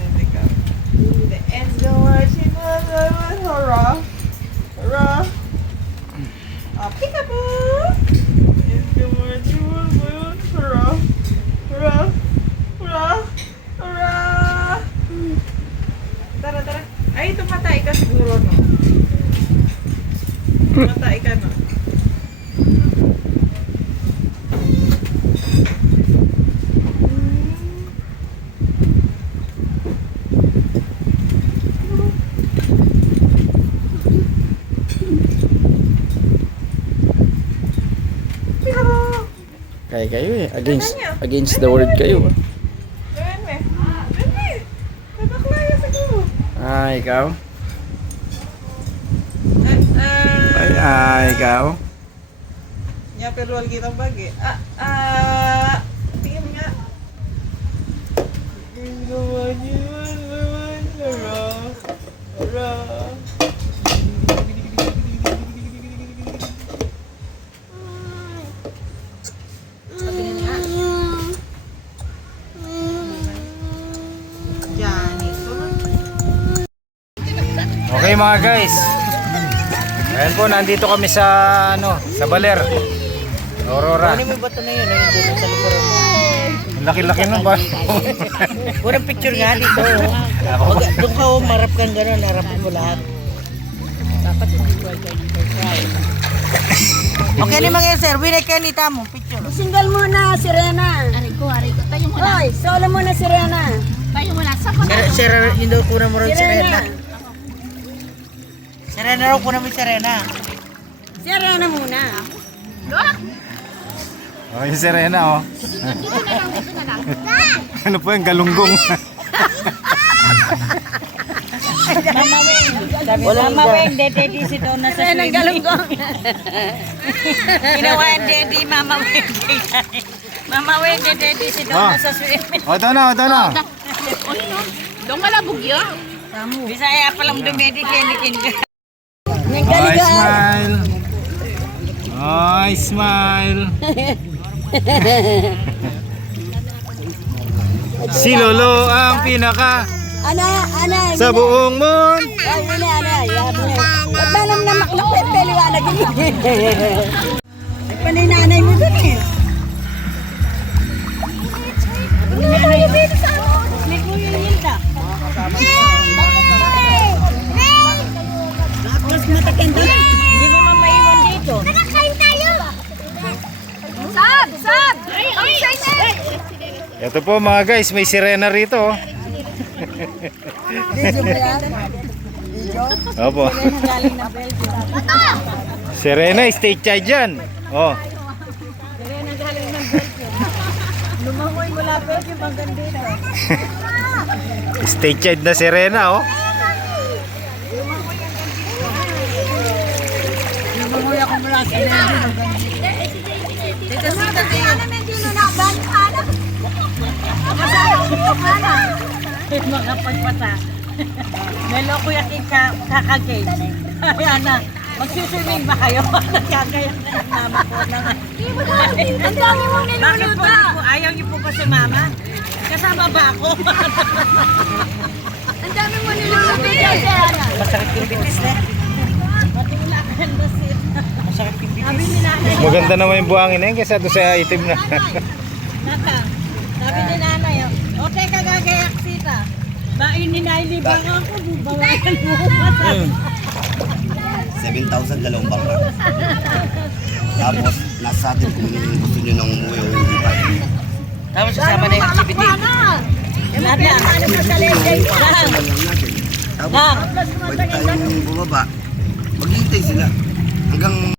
hindi ka. The ends don't watching. Hurrah. Hurrah. Oh, peekaboo. The ends don't watching. Hurrah. Hurrah. Hurrah. Hurrah. Tara, tara. Ay, tumatay ka siguro, no? Tumatay ka, no? Kaya kayo eh. Against the word kayo. Gawin mo. Gawin mo. Nabaklaya siguro. Ikaw? Ikaw? Nya pero wal kitang bagi. Tingin nga. Okay mga guys. Ayan po, nandito kami sa sa Baler. Aurora. Ano mo bato na yun? Ayun doon sa likuran mo. Ang laki-laki nun ba? Purang picture nga dito. Doon ka marap kang gano'n, harapin mo lahat. Dapat okay ni mga sir, winay kayo nita mo, picture. Single muna, Sirena. Ariko. Tayo mo na. Hoy, solo muna, Sirena. Tayo mo na. Sa pa na. Sir, hindi ko na mo rin Sirena. Serena. Serena raw ko na mo Serena. Sirena muna. Oh, yung Serena oh. Dito na lang. Ano po yung galunggong? Wala maweng, dede si Donna sa Sirena swimming. galunggong. Ginawa yung dede, mama weng. Mama weng, dede si Donna sa swimming. O, ito na. Dong malabog yun. Bisaya pa lang dumedi kinikin ka. Ay, smile. Ay, smile. Si Lolo ang pinaka Ana. sa buong mundo. Ay, ana. Yabi na. Ba't ba naman na maklapit? Peliwanag yun. Ay, panay nanay mo dun eh. Nanay mo dito sa ano? May kuya Hilda. Tapos matakenda. Hindi mo mamaiwan dito. Nakakain tayo. Sab! Ito po mga guys, may sirena rito. Oh. Video ba yan? Video? Opo. Galing na Belgium. Sirena, state child dyan. Oh. Sirena galing ng Belgium. Lumangoy mula Belgium hanggang dito. State child na sirena oh. Lumangoy ako mula sa Belgium hanggang dito. Dito sa tayo. Makapagpata. Naloko yung kakagay. Kaya na, magsuswimming ba kayo? Nagkagayak na yung mama ko. Ang dami mong Bakit po, ayaw niyo po ba si mama? Kasama ba ako? Ang dami mo niluluto. Masakit yung bitis na. Matula ka ng basit. Masakit yung bitis. Mas maganda naman yung buhangin na yun kaysa doon sa itim na. Naka, sabi ni nanay, okay ka gagayak sita. Bain ni nailibang ako, bubawakan mo mata. 7,000 dalawang bangka. Tapos, nasa atin kung gusto nyo nang umuwi o hindi pa. Tapos kasama na yung activity. Lahat na. Lang natin. Tapos, pwede tayong bumaba. Maghihintay sila. Hanggang